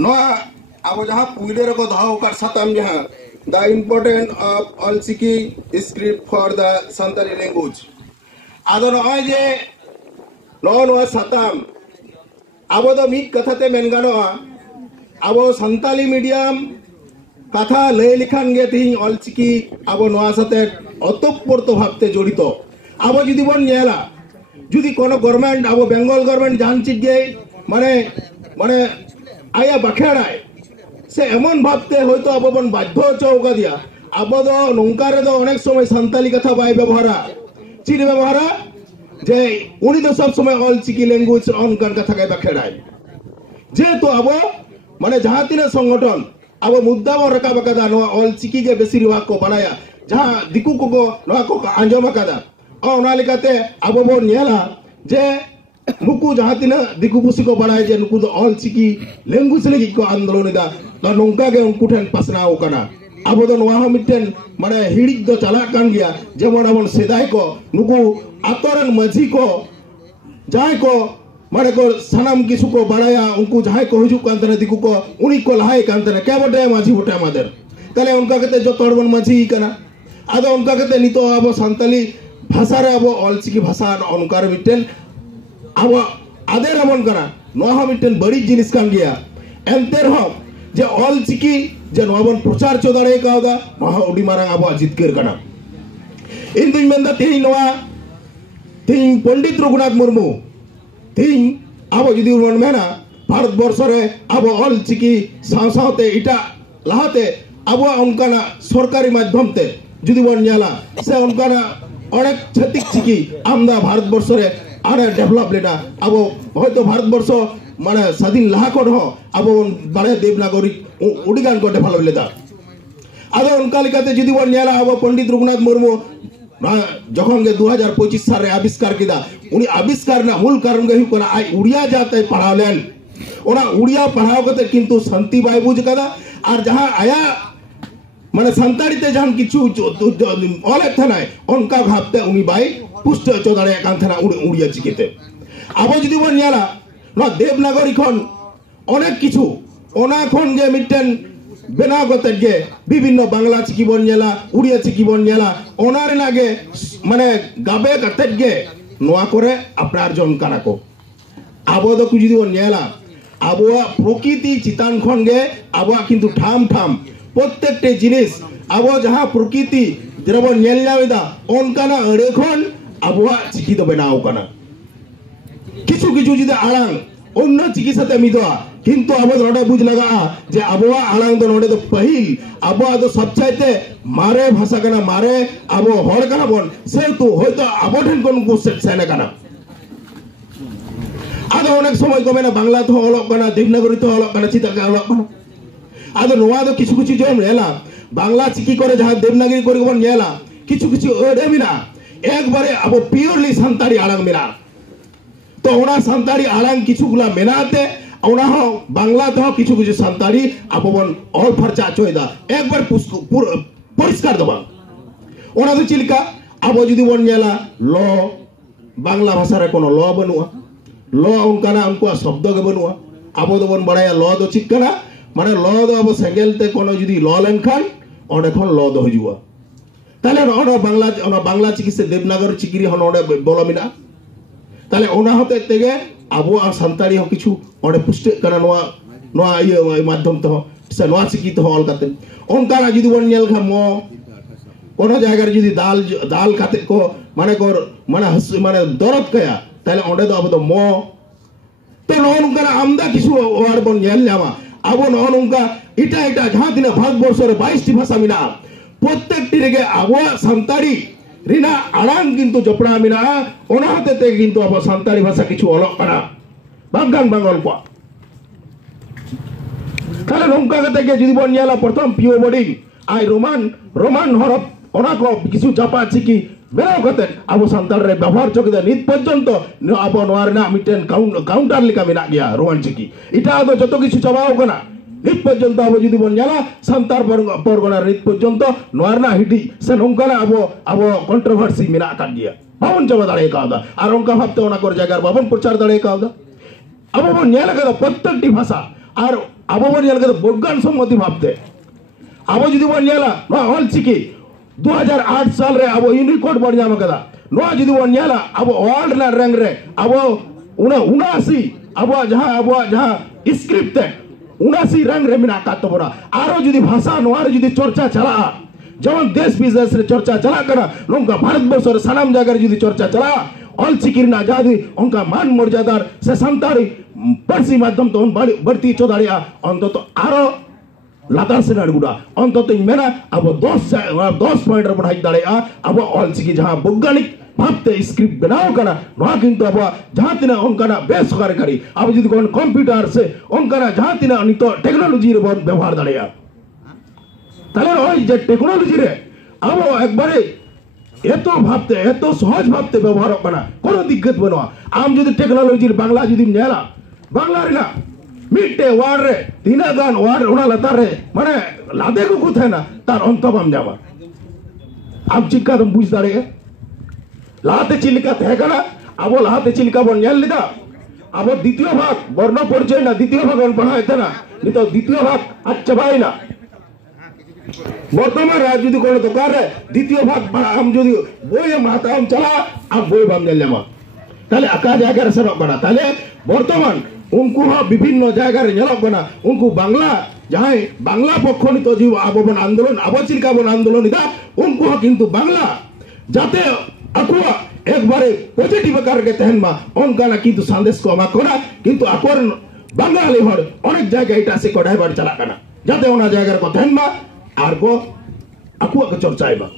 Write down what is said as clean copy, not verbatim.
अब जहाँ पुले को दो सतम जहाँ the important of Ol Chiki script for the Santali language आदो नॉजे नो सतम अब तो मिट कथाते मेन गानोआ अब संताली मीडियम कथा लय लिखान गे तीन ऑलचिकी अब नोआ साथे अतोप्पर्त भावते जड़ित अब जुदी बन नेला जुदी कोनो गवर्नमेंट अब बेंगल गवर्नमेंट जान चिट गे माने माने आया बखेड़ाय से एमन भावते होयतो अब बन बाध्य चौका दिया अब दो नौका रे दो अनेक समय संताली कथा बाय व्यवहारा चीन व्यवहारा जे उनी तो सब समय ऑलचिकी लैंग्वेज अनकान कथा के बखेड़ाय जे तो अब माने जहां तीन संगठन अब मुद्दा व रका बकादा नो ऑलचिकी के बेसी रिवा को बनाया जहां दिकु को नो को आंजम कादा ओना लेकाते अब बो नेला जे नुकु जहां तीन दिकु पुसी को बनाया जे नुकु तो ऑलचिकी लैंग्वेज लगी को आंदोलन दा तो नौका के उनको ठन पसनाओ कना अब तो नोआ मिटेन माने हिड़ी दो चला कान गया जेमन अब सेदाय को नुकु आतरन मझी को जाय को माने को सनम किसु को बनाया उनको जहां को हुजु कान तने दिकु को उनी को लहाय कान तने के बटे माझी बटे आमादेर ताले उनका कते जो तोड़बन माझी कना आदो उनका कते नितो अब संताली भाषा रे अब ऑलचिकी भाषा अनुकार मिटेन अब आदे रमन कना नोहा मिटेन बड़ी जिनिस कान गया एंते रहो जे ऑलचिकी जे नोबन प्रचार चोदारे कादा नोहा उडी मारांग अब जितकेर कना इन दिन मेंदा तेही नोआ तेही पंडित रघुनाथ मुर्मू तीन अब जुदी मन मेना भारत वर्ष रे अब ऑलचिकी सावसावते इटा लहाते अब उनकाना सरकारी माध्यम ते जुदी बन नेला से उनकाना अनेक छतिक चिकी आमदा भारत वर्ष रे आरे डेवलप लेना अब होयतो भारत वर्ष माने स्वाधीन लहा को हो अब बड़े देवनागरी उड़ीगान को डेवलप लेदा आदो उनका लेकाते जुदी बन नेला अब पंडित रघुनाथ मुर्मू जखन के 2025 साल रे आविष्कार किदा उनी आविष्कार ना मूल कारण गे हुकना आई उड़िया जाते पढ़ावलेन ओना उड़िया पढ़ाव कते किंतु शांति बाय बुझ कदा और जहां आया माने संताड़ी ते जहां किछु ओले थनाय उनका भाबते उनी बाय पुष्ट चोदारे कान थना उड़िया चिकिते अब जदि बन नेला ना देवनागरी खन अनेक किछु ओना खन गे मिटेन बेना गते गे विभिन्न बांग्ला चिकी बन नेला उड़िया चिकी बन नेला ओनारे लागे माने गाबे कते गे नोआ करे अपनार जन काना को आबो दो कुछ बन नेला आबोआ प्रकृति चितान खन गे आबोआ किंतु ठाम ठाम प्रत्येकटे जिनिस आबो जहां प्रकृति जेरबो नेल नावेदा ओनकाना अड़े खन आबोआ चिकी दो बनाओ काना किछु किछु जिदे आलांग अन्य चिकी साथे मिदोआ किंतु अब नोडे बुझ लगा जे अबवा आलांग दो नोडे तो पहिल अबवा तो सबचाइते मारे भाषा कना मारे अब हर कना बन से तो होयतो अबठन कोन को सेने कना आदो अनेक समय को मेना बांग्ला तो अलग कना देवनागरी तो अलग कना चिता का अलग कना आदो नोआ दो किछु किछु जो नेला बांग्ला चिकी करे जहां देवनागरी करे बन नेला किछु किछु ओडे मिना एक बारे अब प्योरली संताड़ी आलांग मिना तो ओना संताड़ी आलांग किछु गुला मेनाते ओना हो बांग्ला तो किछु किछु संताड़ी आपन और फरचा चोयदा एक बार परिष्कार दबा ओना तो चिलका अब जदि बन नेला ल बांग्ला भाषा रे कोनो ल बनुआ ल उनकाना उनको शब्द के बनुआ अब तो बन बड़ाया ल दो चिकना माने ल दो अब सेंगेलते कोनो जदि ल लेनखान ओडे खन ल दो हजुआ ताले ओना बांग्ला चिकी से देवनागरी चिकी हन ओडे बोलमिना ताले ओना होते तेगे अब संताड़ी हो किछु ओडे पुष्ट कना नोआ नोआ ये माध्यम तो से नोआ चिकी तो ऑल काते ओनकाना जदि बन नेल खा मो कोनो जायगा रे जदि दाल काते को माने माने दरद कया ताले ओडे दो अब तो मो तो नोनकाना आमदा किछु वार बन नेल जामा अब नोनका इटा इटा जहां दिना भारत वर्ष रे 22 टी भाषा मिना प्रत्येक टी रे अब संताड़ी रिना आलांग किंतु जपड़ा मिना ओना होते ते किंतु अब संताड़ी भाषा किछु अलग कना बांगान बांगल को ताले नोंका कते के जदि बन नेला प्रथम पियो बॉडी आई रोमान हरफ ओना को किछु जापा चिकी बेराव कते अब संताड़ रे व्यवहार चोके नित पर्यंत अब नोआर ना मिटेन काउंटर लिका मिना गया रोमान चिकी इटा दो जतो किछु चबाओ कना नित पर्यंत अब जदि बन नेला संतार परगना नित पर्यंत नोआरना हिडी से नोंकाना अब कंट्रोवर्सी मिना का गया बावन चबा दाड़े कादा और उनका भाबते ओना कर जायगा बावन प्रचार दाड़े कादा अब बन नेला का प्रत्येकटी भाषा और अब बन बग्गान सम्मति भावते अब जुदी बन ऑलचिकी 2008 साल रे अब यूनिकोड बन जाम कदा नो जुदी बन अब वर्ल्ड ना रंग रे अब 79 अब जहां स्क्रिप्ट 79 रंग रे मिना का तबरा आरो जुदी भाषा नोआर जुदी चर्चा चला जवन देश विदेश रे चर्चा चला करा नोंका भारत वर्ष रे सनाम जगह रे जुदी चर्चा चला ऑलचिकी ना जादी उनका मान मर्यादार से संतारी पर्सी माध्यम तो बढ़ती चौधारिया अंत तो आरो लातार से नाड़गुड़ा अंत तो मेरा अब 10 पॉइंट बढ़ाई दाड़े अब ऑलचिकी जहां वैज्ञानिक भावते स्क्रिप्ट बनाओ करना नोआ किंतु अब जहां तिना उनका बेस कार्यकारी अब जुदी कोन कंप्यूटर से उनका जहां तिना अनित टेक्नोलॉजी रे व्यवहार दाड़ेया ताले ओई जे टेक्नोलॉजी रे अब एकबारे एतो भावते एतो सहज भावते व्यवहार करना कोनो दिक्कत बनवा आम जुदी टेक्नोलॉजी बांग्ला जुदी नेला बांग्ला रे ना मिटे वार रे तीना गान वार उना लतार रे माने लादे को कुथे ना तार अंत बम जावा आम चिक्का तुम बुझ दाड़े लाते चिलिका थे कना अब लाते चिलिका बन नेल लिदा अब द्वितीय भाग वर्ण परिचय ना द्वितीय भाग बन पढ़ा था ना नहीं तो द्वितीय भाग अच्छा भाई ना बर्तमान राज जुदी कोनो दरकार रे द्वितीय भाग हम जुदी बोय माता हम चला अब बोय बम नेल लेमा ताले आका जायगा रे सरक बना ताले बर्तमान उनको विभिन्न जगह रे नेलक बना उनको बांग्ला जहां बांग्ला पक्ष तो जीव अब बन आंदोलन अब चिल्का बन आंदोलन इदा उनको किंतु बांग्ला जाते अकुआ एक बारे पॉजिटिव करके तहन मा उनका ना किंतु संदेश को मा कोना किंतु अकोर बांग्ला हर अनेक जगह इटा से कोडाय बार चला कना जाते ओना जगह को तहन मा आर को अकुआ को चर्चा आइबा